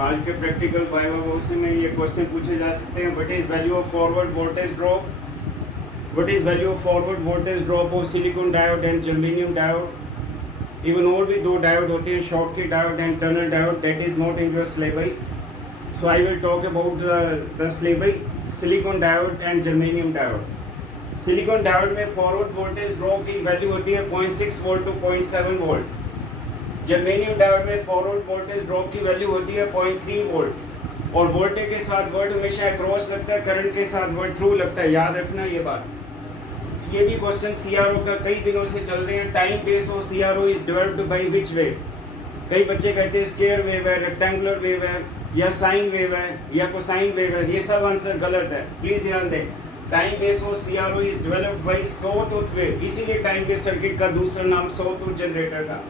आज के practical viva box में ये क्वेश्चन पूछे जा सकते हैं। What is value of forward voltage drop, what is value of forward voltage drop of silicon diode and germanium diode. Even और भी दो डायोड होते हैं, Schottky diode and tunnel diode, that is not in your syllabus. So I will talk about the syllabus silicon diode and germanium diode. Silicon diode में forward voltage drop की value होती है 0.6 volt to 0.7 volt. Germanium diode में forward voltage drop की value होती है 0.3 volt. और voltage के साथ वर्ड हमेशा अक्रॉस लगता है, करंट के साथ वर्ड थ्रू लगता है, याद रखना ये बात। ये भी क्वेश्चन सीआरओ का कई दिनों से चल रहे हैं। Time base of CRO is developed by which way. कई बच्चे कहते हैं स्क्वायर वेव है, रेक्टेंगुलर वेव है, या साइन वेव है, या कोसाइन वेव है। ये सब आंसर गलत है, प्लीज ध्यान दें। Time base of CRO is developed bye sawtooth wave, इसीलिए टाइम बेस सर्किट का दूसरा नाम सॉटूथ जनरेटर था।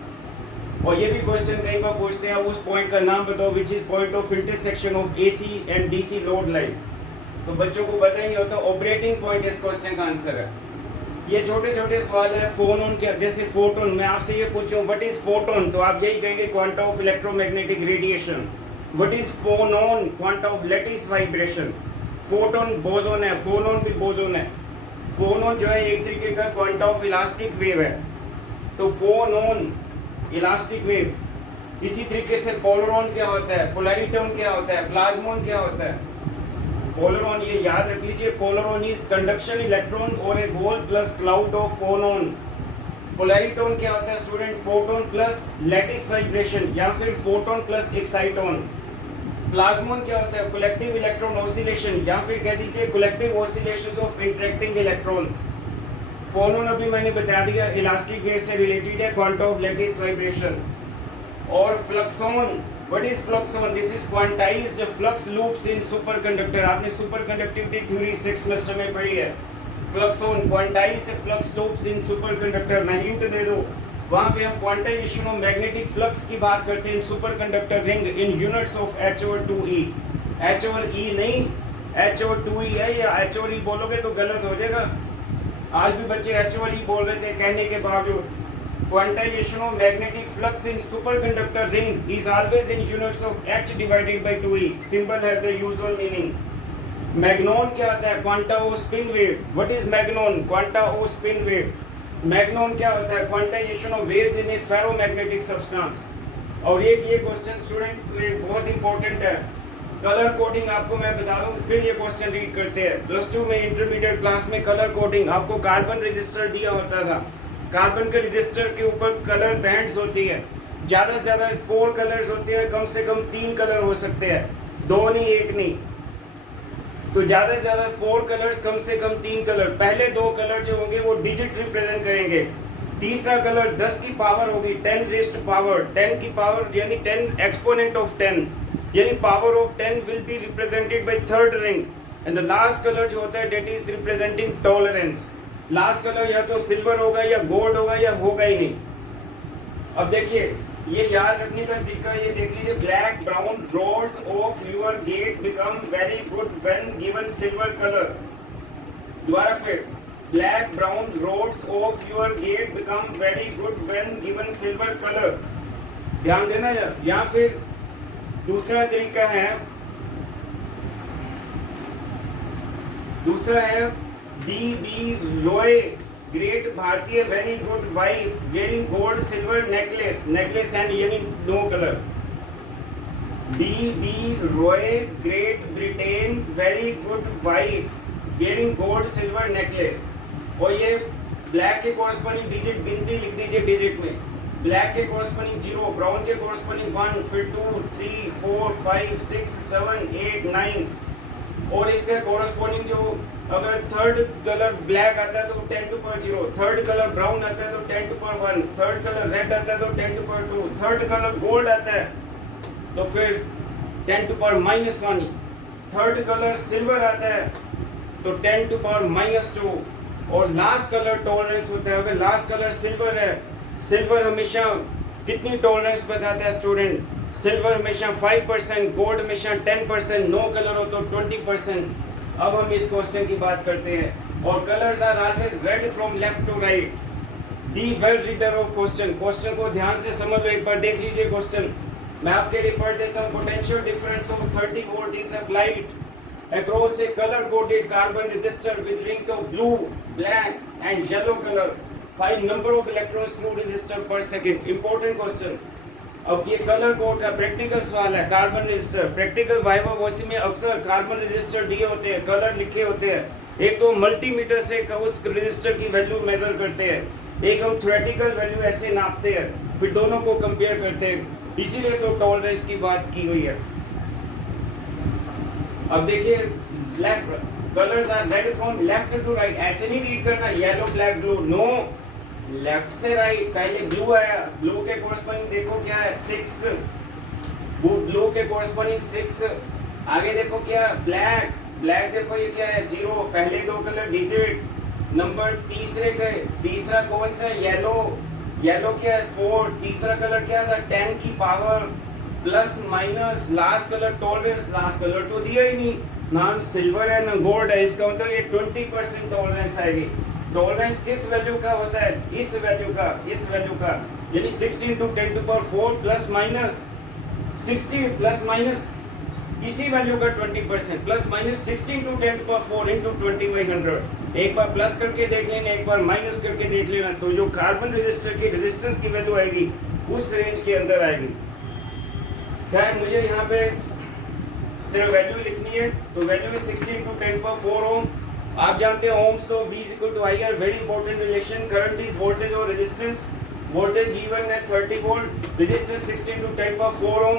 और ये भी क्वेश्चन कई बार पूछते हैं, आप उस पॉइंट का नाम बताओ which is point of intersection of AC and DC load line. तो बच्चों को पता ही नहीं होता ऑपरेटिंग पॉइंट इस क्वेश्चन का आंसर है। ये छोटे छोटे सवाल है। फोन क्या, जैसे फोटोन, मैं आपसे ये पूछूं व्हाट इज फोटोन, तो आप यही कहेंगे quanta of electromagnetic radiation. What is phonon, quanta of lattice vibration. Photon boson है, फोनोन भी बोसोन है। फोनोन जो है एक तरीके का क्वांटा ऑफ इलास्टिक वेव है, तो फोनोन इलास्टिक वेव। इसी तरीके से पोलरॉन क्या होता है, पोलैरिटॉन क्या होता है, प्लाज्मोन क्या होता है। पोलरॉन ये याद रख लीजिए, पोलरॉन इज कंडक्शन इलेक्ट्रॉन और a hole plus cloud of phonon. Polariton क्या होता है student, photon plus lattice vibration या फिर फोटोन प्लस एक्साइटोन। प्लाज्मोन क्या होता है, कलेक्टिव इलेक्ट्रॉन ऑसिलेशन या फिर कह दीजिए collective oscillations of interacting electrons. Phonon अभी मैंने बता दिया इलास्टिक वेव से रिलेटेड है, क्वांटा ऑफ लैटिस वाइब्रेशन। और fluxon, what is fluxon, this is quantised flux loops in superconductor. आपने सुपरकंडक्टिविटी थ्योरी 6th सेमेस्टर में पढ़ी है। Fluxon quantised flux loops in superconductor. मैं हिंट दे दूं, वहां पे हम क्वांटाइजेशन ऑफ मैग्नेटिक फ्लक्स की बात करते हैं। Superconductor ring in units of H over 2e, H over E नहीं, H over 2e है। या H over E बोलोगे तो गलत हो जाएगा। आज भी बच्चे H over E बोल रहे थे कहने के बावजूद। Quantisation of magnetic flux in superconductor ring is always in units of H divided by 2e। Symbol है द यूजुअल मीनिंग। मैग्नोन क्या होता है, quanta of spin wave. What is magnon, quanta of spin wave. Magnon क्या होता है, quantisation of waves in a ferromagnetic substance. और ये question student बहुत इंपॉर्टेंट है। कलर कोडिंग आपको मैं बता दूं, फिर ये क्वेश्चन रीड करते हैं। +2 में इंटरमीडिएट क्लास में कलर कोडिंग आपको कार्बन रजिस्टर दिया होता था। कार्बन के रजिस्टर के ऊपर कलर बैंड्स होती है, ज़्यादा से ज़्यादा 4 कलर्स होते हैं, कम से कम 3 कलर हो सकते हैं, 2 नहीं 1 नहीं। तो ज़्यादा से ज़्यादा 4 कलर्स, कम से कम 3 कलर। पहले 2 कलर जो होंगे वो डिजिट रिप्रेजेंट करेंगे। तीसरा कलर 10 की पावर होगी, 10 रेज़्ड टू पावर, 10 की पावर यानी 10 एक्सपोनेंट ऑफ 10, यानी power of 10 will be represented by third ring. And the last colour जो होता है that is representing tolerance. Last colour या तो सिल्वर होगा या गोल्ड होगा या होगा ही नहीं। अब देखिए ये याद रखने का तरीका ये देख लीजिए। Black brown roads of your gate become very good when given silver colour. दोबारा फिर, black brown roads of your gate become very good when given silver colour. ध्यान देना यार। या फिर दूसरा तरीका है, बी रॉय ग्रेट भारतीय very good wife wearing gold silver necklace, necklace and यानी no colour. B Roy great Britain very good wife wearing gold silver necklace. और ये ब्लैक के कॉरस्पॉन्डिंग डिजिट गिनती लिख दीजिए डिजिट में। ब्लैक के कॉरस्पॉन्डिंग 0, ब्राउन के कॉरस्पॉन्डिंग 1, फिर 2, 3, 4, 5, 6, 7, 8, 9। और इसके कॉरस्पॉन्डिंग जो अगर थर्ड कलर ब्लैक आता है तो 10 to power 0, third colour brown आता है तो 10 to power 1, third colour red आता है तो 10 to power 2, third colour gold आता है तो फिर 10 to power -1, third colour silver आता है तो 10 टू पावर -2। और लास्ट कलर टॉलरेंस होता है। अगर लास्ट कलर सिल्वर है, सिल्वर हमेशा कितनी टॉलरेंस बताता है स्टूडेंट, सिल्वर हमेशा 5%, गोल्ड हमेशा 10%, नो कलर हो तो 20%। अब हम इस क्वेश्चन की बात करते हैं। और colours are always read from left to right. Be well reader of question. Question को ध्यान से समझ लो, एक बार देख लीजिए क्वेश्चन। मैं आपके लिए पढ़ देता हूँ. Potential difference of 30 volt is applied across a color-coded carbon resistor with rings of blue, black and yellow color. Find number of electrons through resistor per second. Important question. अब ये कलर कोड का practical सवाल है. Carbon resistor practical viva वॉसी में अक्सर carbon resistor दिए होते हैं, कलर लिखे होते हैं. एक तो मल्टीमीटर से उस रेजिस्टर की वैल्यू मेजर करते हैं, एक हम थ्योरेटिकल वैल्यू ऐसे नापते हैं, फिर दोनों को कंपेयर करते हैं. इसीलिए तो टॉलरेंस की बात की हुई है. अब देखिए left colours are read from left to right. ऐसे नहीं रीड करना yellow black blue, no, left से राइट. पहले ब्लू आया, ब्लू के कोरस्पॉन्डिंग देखो क्या है 6, ब्लू के कोरस्पॉन्डिंग 6. आगे देखो क्या ब्लैक, ब्लैक देखो ये क्या है 0. पहले दो कलर डिजिट. नंबर तीसरे के तीसरा कौन सा है येलो, येलो क्या है 4. तीसरा कलर क्या था 10 की power plus minus. Last colour tolerance, last colour तो दिया ही नहीं, ना सिल्वर है ना गोल्ड है. इसका मतलब ये 20% टॉलरेंस आएगी. टॉलरेंस किस वैल्यू का होता है, इस वैल्यू का, इस वैल्यू का, यानी 16 × 10⁴ प्लस माइनस 60 प्लस माइनस इसी वैल्यू का 20% प्लस माइनस 16 × 10⁴ × 20/100. एक बार प्लस करके देख लेना, एक बार माइनस करके देख लेना, तो जो कार्बन रेजिस्टर की रेजिस्टेंस की वैल्यू आएगी उस रेंज के अंदर आएगी. खैर मुझे यहाँ पे सिर्फ वैल्यू लिखनी है, तो वैल्यू है 16 × 10⁴ ओम. आप जानते हैं ओम्स तो V = IR, very important relation. Current is voltage और रेजिस्टेंस. वोल्टेज गिवन है 30 वोल्ट, रेजिस्टेंस 16 × 10⁴ ओम,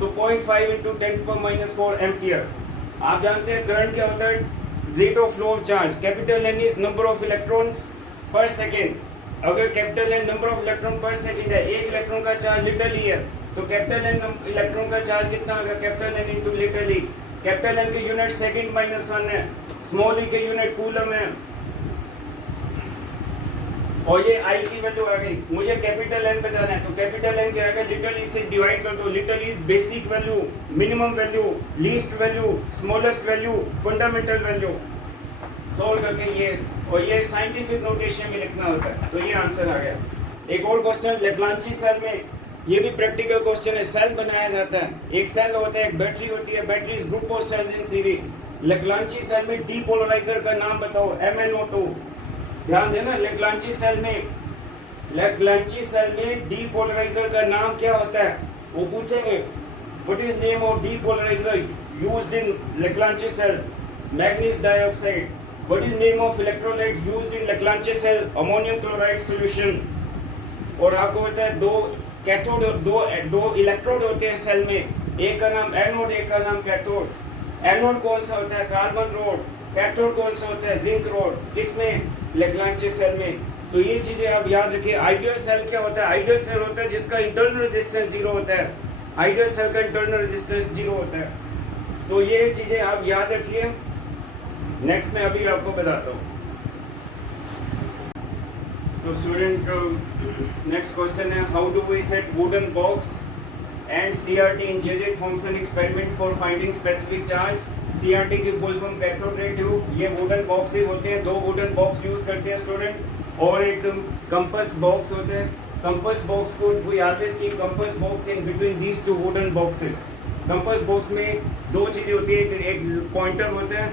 तो 0.5 × 10⁻⁴ एम्पियर. आप जानते हैं करंट क्या होता है, rate of flow of charge. Capital N is number of electrons पर सेकेंड. अगर capital N number of electron पर सेकेंड है, एक इलेक्ट्रॉन का चार्ज लिटल ही है, तो कैपिटल N इलेक्ट्रॉन का चार्ज कितना होगा, कैपिटल N × लिटल ही. कैपिटल N के यूनिट सेकेंड -1 है, स्मॉल ई के यूनिट कूलम है, और ये आई की वैल्यू आ गई. मुझे कैपिटल N बताना है, तो कैपिटल N क्या आएगा, लिटल ई से डिवाइड कर दो. Little e basic value, minimum value, least value, smallest value, fundamental value. Solve करके ये, और ये साइंटिफिक नोटेशन में लिखना होता है. तो ये आंसर आ गया. एक और क्वेश्चन लेग्रांजी सेल में, ये भी प्रैक्टिकल क्वेश्चन है. सेल बनाया जाता है, एक सेल होता है, एक बैटरी होती है, battery is group of cells in series. Leclanche cell में डीपोलराइजर का नाम बताओ, MnO2. ध्यान देना, लेग्रांजी सेल में डीपोलराइजर का नाम क्या होता है, वो पूछेंगे. What is name of depolariser used in Leclanche cell, manganese dioxide. What is name of electrolyte used in Leclanche cell, ammonium chloride solution. और आपको पता है दो कैथोड, दो इलेक्ट्रोड होते हैं सेल में, एक का नाम एनोड, एक का नाम कैथोड. एनोड कौन सा होता है, कार्बन रोड. कैथोड कौन सा होता है, जिंक रोड. किसमें, लेग्रांजी सेल में. तो ये चीजें आप याद रखिए. आइडियल सेल क्या होता है, आइडियल सेल होता है जिसका इंटरनल रेजिस्टेंस 0 होता है. आइडियल सेल का इंटरनल रेजिस्टेंस 0 होता है. तो ये चीजें आप याद रखिए. नेक्स्ट में अभी आपको बताता हूँ. तो स्टूडेंट नेक्स्ट क्वेश्चन है, how do we set wooden box and CRT in J.J. Thomson experiment for finding specific charge. CRT की full form cathode ray tube. ये वुडन बॉक्सेस होते हैं, दो वुडन बॉक्स यूज करते हैं स्टूडेंट, और एक कंपास बॉक्स होते हैं. कंपास बॉक्स को we always keep compass box in between these two wooden boxes. Compass box में दो चीज़ें होती है, एक पॉइंटर होता है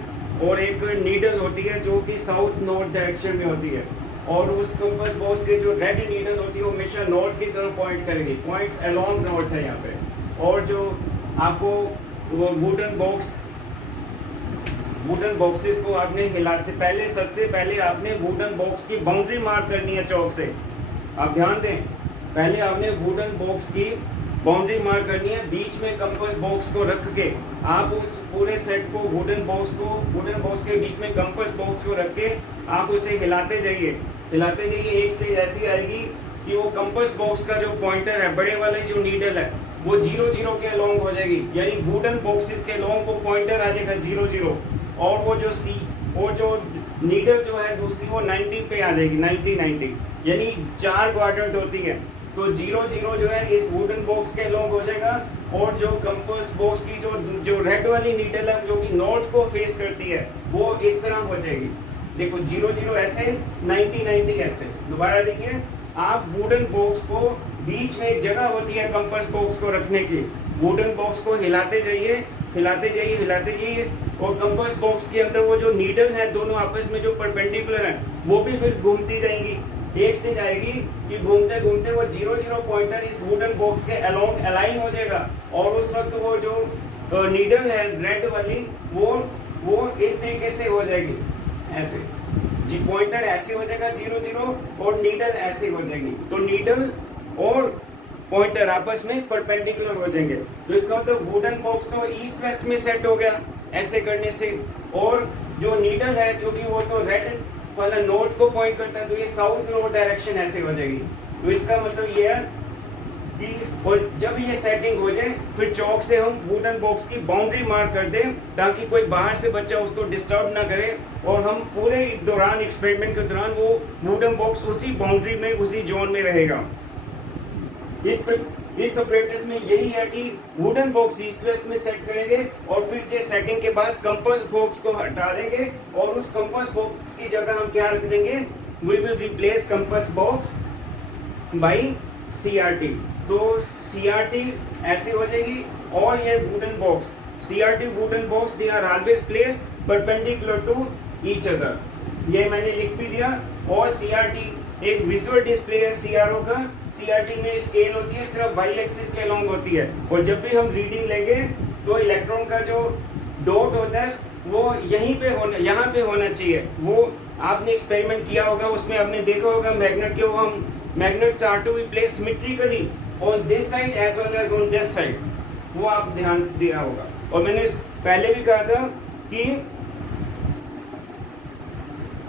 और एक नीडल होती है जो कि साउथ नॉर्थ डायरेक्शन में होती है. और उस कंपास बॉक्स के जो रेड नीडल होती है वो हमेशा नॉर्थ की तरफ पॉइंट करेगी. पॉइंट्स अलोंग नॉर्थ है यहाँ पे. और जो आपको वो वुडन बॉक्सेस को आपने हिलाते पहले, सबसे पहले आपने वुडन बॉक्स की बाउंड्री मार्क करनी है चौक से. आप ध्यान दें, पहले आपने वुडन बॉक्स की बाउंड्री मार्क करनी है. बीच में कंपास बॉक्स को रख के आप उस पूरे सेट को वुडन बॉक्स के बीच में कंपास बॉक्स को रख के आप उसे हिलाते जाइए. एक स्टेज ऐसी आएगी कि वो कंपास बॉक्स का जो पॉइंटर है, बड़े वाले जो नीडल है, वो 0 के अलोंग हो जाएगी. यानी वुडन बॉक्सेस के अलोंग वो पॉइंटर आ जाएगा 0, और वो जो नीडल जो है दूसरी वो 90 पे आ जाएगी. 90 यानी 4 क्वाड्रेंट होती है. तो 0 जो है इस वुडन बॉक्स के अलोंग हो जाएगा, और जो कंपास बॉक्स की जो रेड वाली नीडल है जो कि नॉर्थ को फेस करती है, वो इस तरह हो जाएगी. देखो 0 ऐसे, 90 ऐसे. दोबारा देखिए, आप वुडन बॉक्स को बीच में एक जगह होती है कंपास बॉक्स को रखने की, वुडन बॉक्स को हिलाते जाइए हिलाते जाइए हिलाते जाइए, और कंपास बॉक्स के अंदर वो जो नीडल है दोनों आपस में जो परपेंडिकुलर है वो भी फिर घूमती रहेंगी। एक स्टेज आएगी कि घूमते घूमते वो 0 पॉइंटर इस वुडन बॉक्स के अलोंग अलाइन हो जाएगा, और उस वक्त वो जो नीडल है रेड वाली वो इस तरीके से हो जाएगी, ऐसे जी पॉइंटर ऐसे हो जाएगा 0 और नीडल ऐसे हो जाएगी, तो नीडल और पॉइंटर आपस में परपेंडिकुलर हो जाएंगे। तो इसका मतलब वुडन बॉक्स तो ईस्ट वेस्ट में सेट हो गया ऐसे करने से, और जो नीडल है जो कि वो तो रेड वाला नॉर्थ को पॉइंट करता है, तो ये साउथ नॉर्थ डायरेक्शन ऐसे हो जाएगी। तो इसका मतलब ये है कि और जब ये सेटिंग हो जाए फिर चौक से हम वुडन बॉक्स की बाउंड्री मार्क कर दें ताकि कोई बाहर से बच्चा उसको डिस्टर्ब ना करे, और हम पूरे दौरान एक्सपेरिमेंट के दौरान वो वुडन बॉक्स उसी बाउंड्री में उसी जोन में रहेगा। इस ऑपरेटर्स में यही है कि वुडन बॉक्स ईस्ट वेस्ट में सेट करेंगे और फिर जो सेटिंग के बाद कंपास बॉक्स को हटा देंगे और उस कंपास बॉक्स की जगह हम क्या रख देंगे, we will replace compass box by CRT। तो CRT ऐसे हो जाएगी, और ये wooden box CRT wooden box they are always placed perpendicular to each other, ये मैंने लिख भी दिया। और CRT एक विजुअल डिस्प्ले है CRO का, CRT में स्केल होती है सिर्फ y एक्सिस के अलोंग होती है, और जब भी हम रीडिंग लेंगे तो इलेक्ट्रॉन का जो डॉट होता है वो यहाँ पे होना चाहिए। वो आपने एक्सपेरिमेंट किया होगा, उसमें आपने देखा होगा मैग्नेट के हम magnets are to be placed symmetrically on this side as well as on this side, वो आप ध्यान दिया होगा। और मैंने पहले भी कहा था कि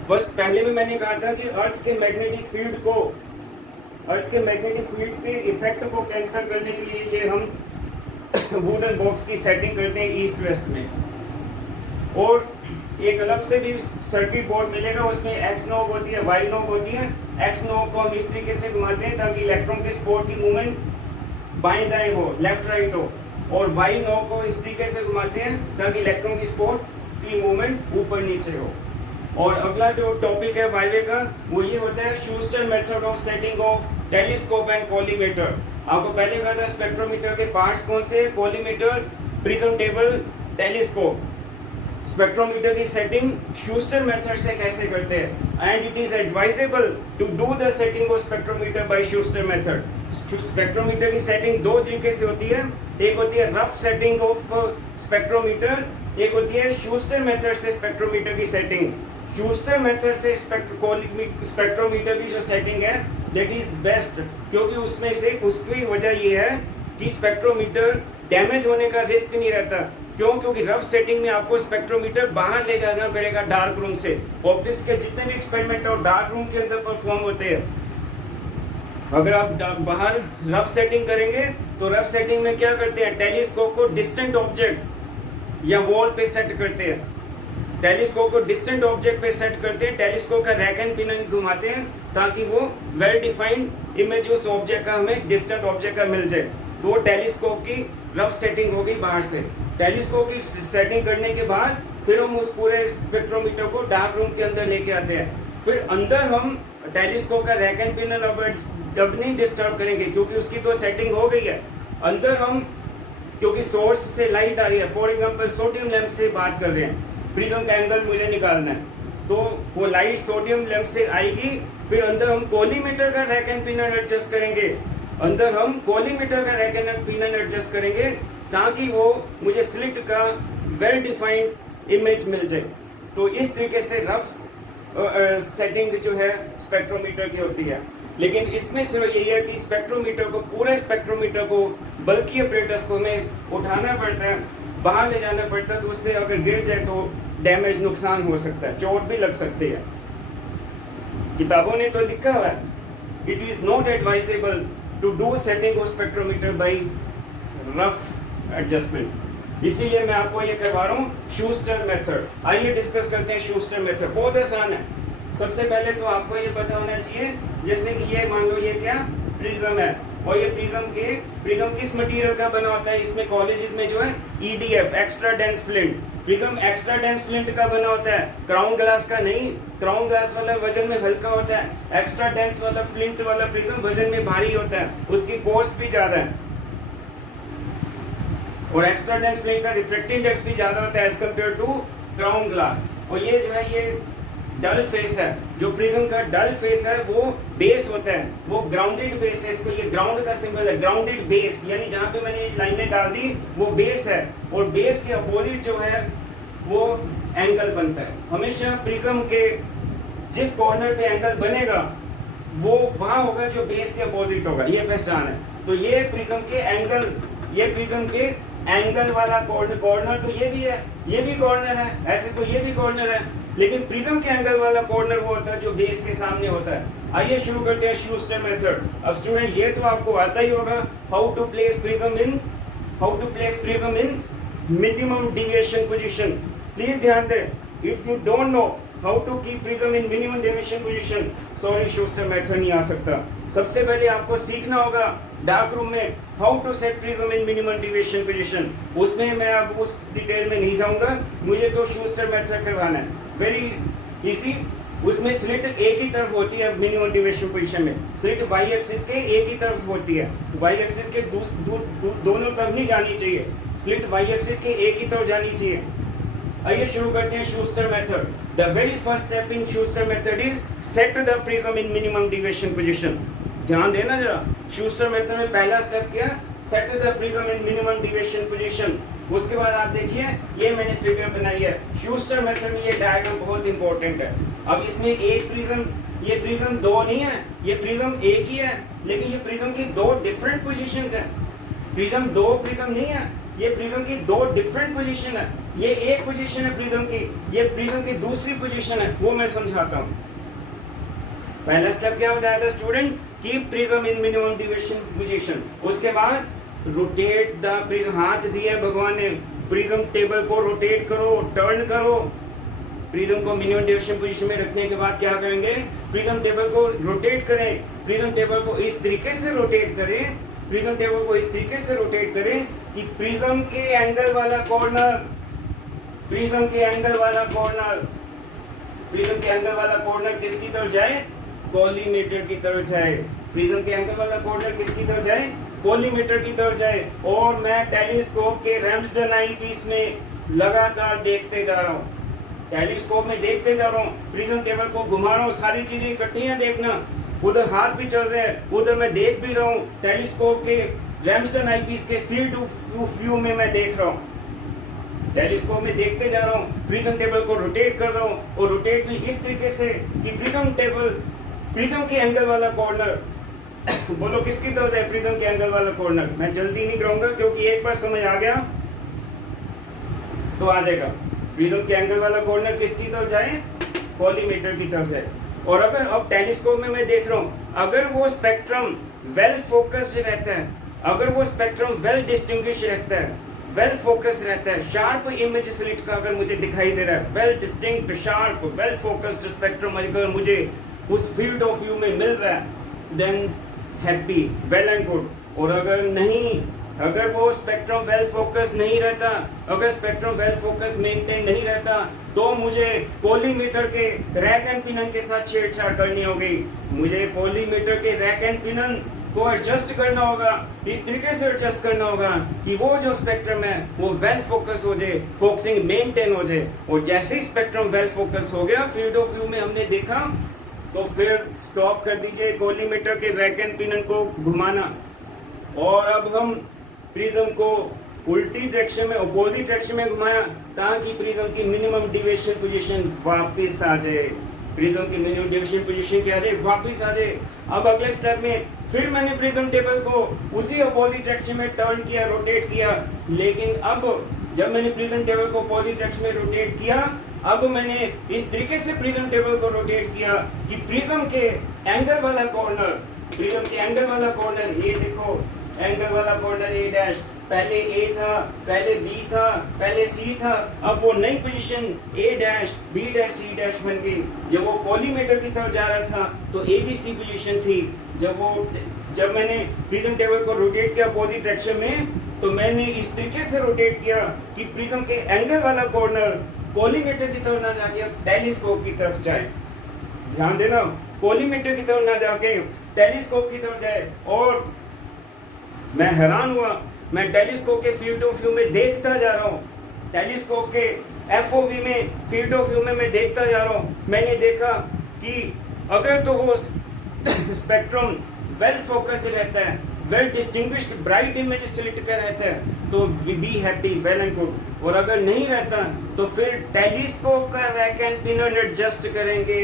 पहले भी मैंने कहा था कि अर्थ के मैग्नेटिक फील्ड के इफेक्ट को कैंसिल करने के लिए ये हम वुडन बॉक्स की सेटिंग करते हैं ईस्ट वेस्ट में। और एक अलग से भी सर्किट बोर्ड मिलेगा, उसमें एक्स नॉब होती है, वाई नॉब होती है। एक्स नॉब को हम इस तरीके से घुमाते हैं ताकि इलेक्ट्रॉन के स्पोर्ट की मूवमेंट बाएं दाएं हो, लेफ्ट राइट हो, और वाई नॉब को इस तरीके से घुमाते हैं ताकि इलेक्ट्रॉन की स्पोर्ट की मूवमेंट ऊपर नीचे हो। और अगला जो टॉपिक है वाईवे का वो ये होता है Schuster method of setting of telescope and collimator. आपको पहले कहा था स्पेक्ट्रोमीटर के पार्ट्स कौन से, collimator, prism table, telescope. Spectrometer की सेटिंग शूस्टर मेथड से कैसे करते हैं, and it is advisable to do the setting of spectrometer by Schuster method. Spectrometer की सेटिंग दो तरीके से होती है, एक होती है रफ सेटिंग ऑफ स्पेक्ट्रोमीटर, एक होती है शूस्टर मेथड से स्पेक्ट्रोमीटर की सेटिंग। शूस्टर मेथड से स्पेक्ट्रोमीटर की जो सेटिंग है दैट इज बेस्ट, क्योंकि उसमें से उसकी वजह ये है कि स्पेक्ट्रोमीटर डैमेज होने का रिस्क नहीं रहता। क्यों? क्योंकि रफ सेटिंग में आपको स्पेक्ट्रोमीटर बाहर ले जाना पड़ेगा डार्क रूम से। ऑप्टिक्स के जितने भी एक्सपेरिमेंट और डार्क रूम के अंदर परफॉर्म होते हैं, अगर आप बाहर रफ सेटिंग करेंगे तो रफ सेटिंग में क्या करते हैं, टेलीस्कोप को डिस्टेंट ऑब्जेक्ट या वॉल पे सेट करते हैं। टेलीस्कोप को डिस्टेंट ऑब्जेक्ट पे सेट करते हैं, टेलीस्कोप का रैक एंड पिन घुमाते हैं ताकि वो वेल डिफाइंड इमेज उस ऑब्जेक्ट का हमें डिस्टेंट ऑब्जेक्ट का मिल जाए। तो वो टेलीस्कोप की रफ सेटिंग होगी बाहर से। टेलीस्कोप की सेटिंग करने के बाद फिर हम उस पूरे स्पेक्ट्रोमीटर को डार्क रूम के अंदर लेके आते हैं। फिर अंदर हम टेलीस्कोप का रैक एंड पिन अब नहीं डिस्टर्ब करेंगे क्योंकि उसकी तो सेटिंग हो गई है। अंदर हम क्योंकि सोर्स से लाइट आ रही है, फॉर एग्जांपल सोडियम लैंप से बात कर रहे हैं, प्रिज्म का एंगल मुझे निकालना है, तो वो लाइट सोडियम लैंप से आएगी। फिर अंदर हम कॉलीमीटर का रैक एंड पिन एडजस्ट करेंगे, अंदर हम कॉलीमीटर का रैक एंड पिन एडजस्ट करेंगे ताकि वो मुझे स्लिट का वेल डिफाइंड इमेज मिल जाए। तो इस तरीके से रफ सेटिंग जो है स्पेक्ट्रोमीटर की होती है। लेकिन इसमें सिर्फ यही है कि स्पेक्ट्रोमीटर को, पूरे स्पेक्ट्रोमीटर को, बल्कि ऑपरेटर्स को हमें उठाना पड़ता है, बाहर ले जाना पड़ता है, तो उससे अगर गिर जाए तो डैमेज, नुकसान हो सकता है, चोट भी लग सकती है। किताबों ने तो लिखा हुआ है, it is not advisable to do setting of spectrometer by rough adjustment. इसीलिए मैं आपको ये करवा रहा हूँ शूस्टर मेथड। आइए डिस्कस करते हैं शूस्टर मेथड। बहुत आसान है। सबसे पहले तो आपको ये पता होना चाहिए, जैसे कि ये मान लो ये क्या प्रिज्म है, और ये प्रिज्म किस मटेरियल का बना होता है। इसमें कॉलेजेस में जो है EDF, extra dense film, prism extra dense flint का बना होता है, क्राउन ग्लास का नहीं। क्राउन ग्लास वाला वजन में हल्का होता है, एक्स्ट्रा डेंस वाला फ्लिंट वाला प्रिज्म वजन में भारी होता है, उसकी कॉस्ट भी ज्यादा है, और एक्स्ट्रा डेंस फ्लिंट का रिफ्रैक्टिव इंडेक्स भी ज्यादा होता है as compare to crown glass. और ये जो है ये डल फेस है, जो प्रिज्म का डल फेस है वो बेस होता है, वो ग्राउंडेड बेस है, इसको ये ग्राउंड का सिंबल है, ग्राउंडेड बेस, यानी जहाँ पे मैंने लाइनें डाल दी वो बेस है, और बेस के अपोजिट जो है वो एंगल बनता है। हमेशा प्रिज्म के जिस कॉर्नर पे एंगल बनेगा वो वहाँ होगा जो बेस के अपोजिट होगा, ये पहचान है। तो ये प्रिज्म के एंगल, ये प्रिज्म के एंगल वाला कॉर्नर तो ये भी है, ये भी कॉर्नर है, ऐसे तो ये भी कॉर्नर है, लेकिन प्रिज्म के एंगल वाला कॉर्नर वो होता है जो बेस के सामने होता है। आइए शुरू करते हैं शूस्टर मेथड। अब स्टूडेंट ये तो आपको आता ही होगा, how to place prism in minimum deviation position. Please ध्यान दें, if you don't know how to keep prism in minimum deviation position, sorry Schuster method नहीं आ सकता। सबसे पहले आपको सीखना होगा डार्क रूम में how to set prism in minimum deviation position. उसमें मैं अब उस डिटेल में नहीं जाऊंगा, मुझे तो शूस्टर मेथड करवाना है, वेरी इजी। उसमें स्लिट एक ही तरफ होती है मिनिमम डेविएशन पोजीशन में, स्लिट वाई एक्सिस के एक ही तरफ होती है, वाई एक्सिस के दोनों तरफ नहीं जानी चाहिए, स्लिट वाई एक्सिस के एक ही तरफ जानी चाहिए। आइए शुरू करते हैं Schuster method. The very first step in Schuster method is set the prism in minimum deviation position. ध्यान देना जरा, शूस्टर मेथड में पहला स्टेप क्या, set the prism in minimum deviation position. उसके बाद आप देखिए ये मैंने फिगर बनाई है, शूस्टर मेथड में ये डायग्राम बहुत इंपॉर्टेंट है। अब इसमें एक प्रिज्म, ये प्रिज्म दो नहीं है, ये प्रिज्म एक ही है, लेकिन ये प्रिज्म की दो डिफरेंट पोजीशंस हैं। प्रिज्म दो प्रिज्म नहीं है, ये प्रिज्म की दो डिफरेंट पोजीशन है। ये एक पोजीशन है प्रिज्म की, ये प्रिज्म की दूसरी पोजीशन है, वो मैं समझाता हूँ। पहला स्टेप क्या बताया था student, keep prism in minimum deviation position. उसके बाद रोटेट द प्रिज्म, हाथ दिया भगवान ने, प्रिज्म टेबल को रोटेट करो, टर्न करो। प्रिज्म को मिनिमम डेविएशन पोजीशन में रखने के बाद क्या करेंगे, प्रिज्म टेबल को रोटेट करें, प्रिज्म टेबल को इस तरीके से रोटेट करें, प्रिज्म टेबल को इस तरीके से रोटेट करें कि प्रिज्म के एंगल वाला कॉर्नर, प्रिज्म के एंगल वाला कॉर्नर, प्रिज्म के एंगल वाला कॉर्नर किसकी तरफ जाए, कॉलीमेटर की तरफ जाए। प्रिज्म के एंगल वाला कॉर्नर किसकी तरफ जाए, कॉलीमेटर की तरफ जाए। और मैं टेलीस्कोप के रैम्सडन आई पीस में लगातार देखते जा रहा हूँ, टेलीस्कोप में देखते जा रहा हूँ, प्रिज्म टेबल को घुमा रहा हूँ, सारी चीजें इकट्ठी हैं देखना, उधर हाथ भी चल रहे हैं, उधर मैं देख भी रहा हूँ, टेलीस्कोप के रैम्सडन आई पीस के फील्ड ऑफ व्यू में मैं देख रहा हूँ, टेलीस्कोप में देखते जा रहा हूँ, प्रिज्म टेबल को रोटेट कर रहा हूँ, और रोटेट भी इस तरीके से कि प्रिज्म टेबल, प्रिज्म के एंगल वाला कॉर्नर बोलो किसकी तरफ है, प्रिज्म के एंगल वाला कॉर्नर। मैं जल्दी नहीं कराऊंगा क्योंकि एक बार समझ आ गया तो आ जाएगा। प्रिज्म के एंगल वाला कॉर्नर किसकी तरफ जाए, कॉलीमेटर की तरफ जाए। और अगर अब टेलीस्कोप में मैं देख रहा हूँ, अगर वो स्पेक्ट्रम वेल फोकस्ड रहता है, अगर वो स्पेक्ट्रम वेल डिस्टिंग्विश रहता है, वेल फोकस रहता है, शार्प इमेज स्लिट का अगर मुझे दिखाई दे रहा है, well distinct sharp well focused spectrum अगर मुझे उस फील्ड ऑफ व्यू में मिल रहा है, than happy, well and good. और अगर नहीं, अगर वो स्पेक्ट्रम वेल फोकस नहीं रहता, अगर स्पेक्ट्रम वेल फोकस मेंटेन नहीं रहता, तो मुझे कॉलीमेटर के रैक एंड पिनन के साथ छेड़छाड़ करनी होगी। मुझे कॉलीमेटर के रैक एंड पिनन को एडजस्ट करना होगा, इस तरीके से एडजस्ट करना होगा कि वो जो स्पेक्ट्रम है वो वेल फोकस हो जाए, फोकसिंग मेंटेन हो जाए। और जैसे ही स्पेक्ट्रम वेल फोकस हो गया, फील्ड ऑफ व्यू में हमने देखा, तो फिर स्टॉप कर दीजिए कॉलीमेटर के रैक एंड पिनन को घुमाना। और अब हम प्रिज्म को उल्टी डायरेक्शन में, अपोजिट डायरेक्शन में घुमाया ताकि प्रिज्म की मिनिमम डेविएशन पोजीशन वापस आ जाए, प्रिज्म की मिनिमम डेविएशन पोजीशन क्या आ जाए, वापस आ जाए। अब अगले स्टेप में फिर मैंने प्रिज्म टेबल को उसी अपोजिट डायरेक्शन में टर्न किया, रोटेट किया। लेकिन अब जब मैंने प्रिज्म टेबल को अपोजिट डायरेक्शन में रोटेट किया, अब मैंने इस तरीके से प्रिज्म टेबल को रोटेट किया कि प्रिज्म के एंगल वाला कॉर्नर, प्रिज्म के एंगल वाला कॉर्नर, ये देखो एंगल वाला कॉर्नर ए डैश, पहले ए था, पहले बी था, पहले सी था, अब वो नई position A dash B dash C dash बन गई। जब वो कॉलीमेटर की तरफ जा रहा था तो ए बी सी पोजीशन थी, जब वो जब मैंने प्रिज्म टेबल को रोटेट किया अपोजिट डायरेक्शन में, तो मैंने इस तरीके से रोटेट किया कि प्रिज्म के एंगल वाला कॉर्नर कॉलीमेटर की तरफ ना जाके टेलीस्कोप की तरफ जाए। ध्यान देना, कॉलीमेटर की तरफ ना जाके टेलीस्कोप की तरफ जाए। और मैं हैरान हुआ, मैं टेलीस्कोप के फील्ड ऑफ व्यू में देखता जा रहा हूँ, टेलीस्कोप के एफओवी में फील्ड ऑफ व्यू में मैं देखता जा रहा हूँ। मैंने देखा कि अगर तो वो स्पेक्ट्रम वेल फोकस्ड रहता है, well distinguished bright image select कर रहता है, तो be happy, well and good. और अगर नहीं रहता तो फिर टेलीस्कोप का रैक एंड पिनर एडजस्ट करेंगे,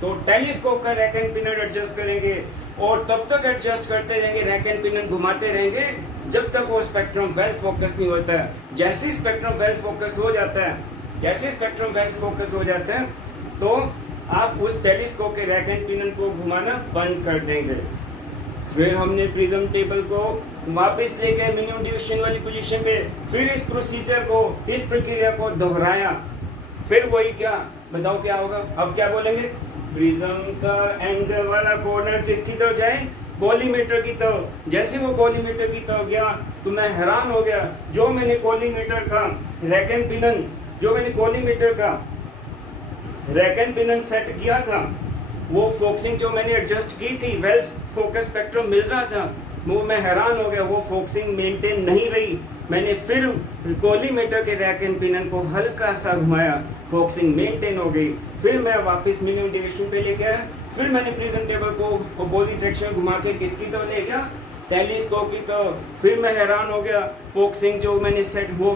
तो टेलीस्कोप का रैक एंड पिनर एडजस्ट करेंगे और तब तक एडजस्ट करते रहेंगे, रैक एंड पिनर घुमाते रहेंगे जब तक वो स्पेक्ट्रम वेल फोकस नहीं होता है। जैसे स्पेक्ट्रम वेल फोकस हो जाता है, जैसे स्पेक्ट्रम वेल फोकस हो जाता है, तो आप उस टेलीस्कोप के रैक एंड पिनर को घुमाना बंद कर देंगे। फिर हमने प्रिज्म टेबल को वापस ले गए मिनिमम डिवीजन वाली पोजीशन पे, फिर इस प्रोसीजर को, इस प्रक्रिया को दोहराया। फिर वही क्या बताओ क्या होगा, अब क्या बोलेंगे, प्रिज्म का एंगल वाला कॉर्नर किसकी तरफ जाए, कॉलीमेटर की तरफ। जैसे वो कॉलीमेटर की तरफ गया तो मैं हैरान हो गया, जो मैंने कॉलीमेटर का रैक एंड पिनन, जो मैंने कॉलीमेटर का रैक एंड पिनन सेट किया था, वो फोकसिंग जो मैंने एडजस्ट की थी, वेल फोकस स्पेक्ट्रम मिल रहा था, वो मैं हैरान हो गया, वो फोकसिंग मेंटेन नहीं रही। मैंने फिर कॉलीमेटर के रैक एंड पिनन को हल्का सा घुमाया, फोकसिंग मेंटेन हो गई। फिर मैं वापस मिनिमम डिवीजन पे लेके आया, फिर मैंने प्रिज्म टेबल को अपोजिट डायरेक्शन में घुमा के किसकी तरफ ले गया, टेलीस्कोप की तरफ। फिर मैं हैरान हो गया, फोकसिंग जो मैंने सेट वो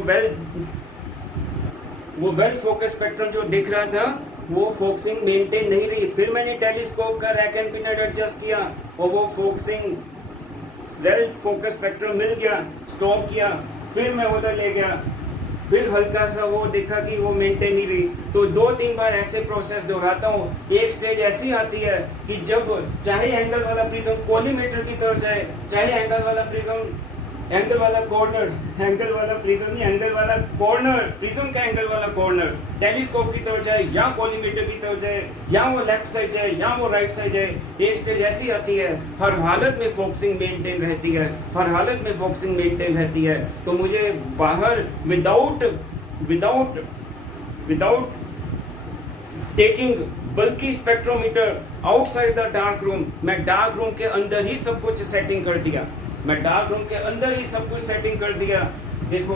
वेल फोकस स्पेक्ट्रम जो दिख रहा था, वो फोकसिंग मेंटेन नहीं रही। फिर मैंने टेलीस्कोप का रैक एंड पिनर एडजस्ट किया और वो फोकसिंग वेल फोकस स्पेक्ट्रम मिल गया, स्टॉप किया। फिर मैं उधर ले गया, फिर हल्का सा वो देखा कि वो मेंटेन नहीं रही, तो 2-3 बार ऐसे प्रोसेस दोहराता हूँ। एक स्टेज ऐसी आती है कि जब चाहे एंगल वाला प्रिज्म कॉलीमेटर की तरफ जाए, चाहे एंगल वाला प्रिज्म, एंगल वाला कॉर्नर, एंगल वाला प्रिज्म नहीं, एंगल वाला कॉर्नर, प्रिज्म का एंगल वाला कॉर्नर टेलीस्कोप की तरफ जाए या कॉलीमेटर की तरफ जाए, या वो लेफ्ट साइड जाए या वो राइट साइड जाए, एक स्टेज ऐसी आती है, हर हालत में फोकसिंग मेंटेन रहती है, हर हालत में फोकसिंग मेंटेन रहती है। तो मुझे बाहर विदाउट टेकिंग बल्कि spectrometer outside the dark room, मैं डार्क रूम के अंदर ही सब कुछ सेटिंग कर दिया, मैं डार्क रूम के अंदर ही सब कुछ सेटिंग कर दिया। देखो,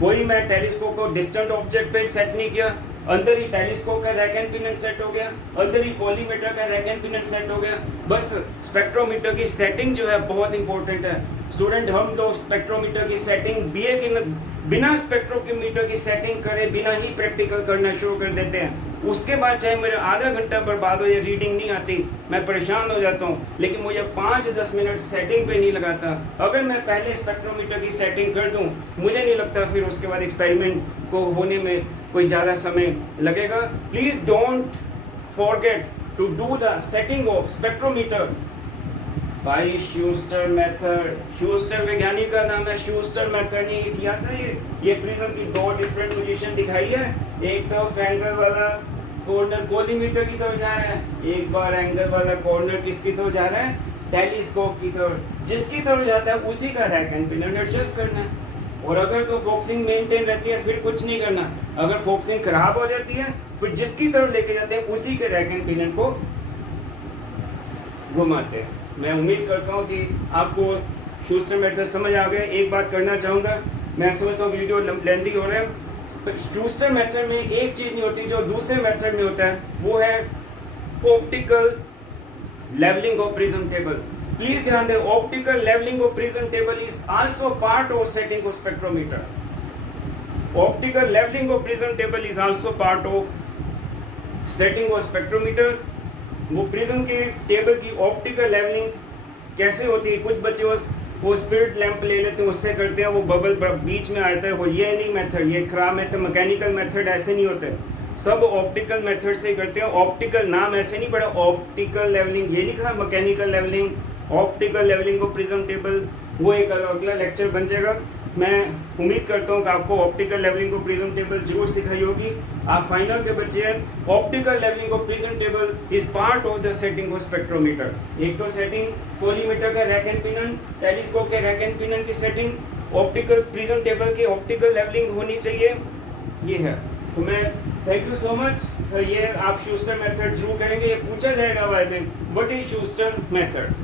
कोई मैं टेलीस्कोप को डिस्टेंट ऑब्जेक्ट पे सेट नहीं किया, अंदर ही टेलीस्कोप का रैक एंड पिनन सेट हो गया, अंदर ही कॉलीमेटर का रैक एंड पिनन सेट हो गया। बस स्पेक्ट्रोमीटर की सेटिंग जो है बहुत इंपॉर्टेंट है स्टूडेंट। हम लोग स्पेक्ट्रोमीटर की सेटिंग बिना स्पेक्ट्रोमीटर की सेटिंग करे बिना ही प्रैक्टिकल करना शुरू कर देते हैं। उसके बाद चाहे मेरा आधा घंटा बर्बाद हो जाए, रीडिंग नहीं आती, मैं परेशान हो जाता हूँ, लेकिन मुझे 5-10 मिनट सेटिंग पे नहीं लगाता। अगर मैं पहले स्पेक्ट्रोमीटर की सेटिंग कर दूँ, मुझे नहीं लगता फिर उसके बाद एक्सपेरिमेंट को होने में कोई ज़्यादा समय लगेगा। Please don't forget to do the setting of spectrometer by Schuster method. Schuster वैज्ञानिक का नाम है, शूस्टर मेथड ने ये किया था। ये प्रिज्म की 2 डिफरेंट पोजीशन दिखाई है, एक तरफ एंगल वाला कॉर्नर कॉलीमेटर की तरफ जा रहा है, एक बार एंगल वाला कॉर्नर किसकी तरफ जा रहा है, टेलीस्कोप की तरफ। जिसकी तरफ जाता है उसी का रैक एंड पिनर एडजस्ट करना है। और अगर तो फोकसिंग मेंटेन रहती है फिर कुछ नहीं करना, अगर फोकसिंग खराब हो जाती है फिर जिसकी तरफ लेके जाते हैं उसी के रैक एंड पिनर को घुमाते हैं। मैं उम्मीद करता हूँ कि आपको शूस्टर मेथड समझ आ गया। एक बात करना चाहूँगा, मैं समझता हूँ वीडियो लेंथी हो रहा है। शूस्टर मेथड में एक चीज़ नहीं होती जो दूसरे मेथड में होता है, वो है optical levelling of prism table. Please ध्यान दें, optical levelling of prism table is also part of setting of spectrometer. Optical levelling of prism table is also part of setting of spectrometer. वो prism के table की optical levelling कैसे होती है, कुछ बच्चे वो स्पिरिट लैंप ले लेते हैं, उससे करते हैं, वो बबल बीच में आता है, वो ये नहीं मेथड, ये खराब मेथड, मैकेनिकल मेथड ऐसे नहीं होते, सब ऑप्टिकल मेथड से करते हैं। ऑप्टिकल नाम ऐसे नहीं पड़ा, ऑप्टिकल लेवलिंग ये नहीं कहा, mechanical levelling, optical levelling of prism table, वो एक अगला लेक्चर बन जाएगा। मैं उम्मीद करता हूँ कि आपको ऑप्टिकल लेवलिंग को प्रिज्म टेबल जरूर सिखाई होगी। आप फाइनल के बच्चे हैं। ऑप्टिकल लेवलिंग को prism table is part of the setting of spectrometer. एक तो सेटिंग कॉलीमीटर का रैक एंड पिनन, टेलीस्कोप के रैक एंड पिनन की सेटिंग, ऑप्टिकल प्रिज्म टेबल की ऑप्टिकल लेवलिंग होनी चाहिए, ये है। तो मैं थैंक यू सो मच। ये आप शूस्टर मेथड जरूर करेंगे, ये पूछा जाएगा वाई में, व्हाट इज शूस्टर मेथड।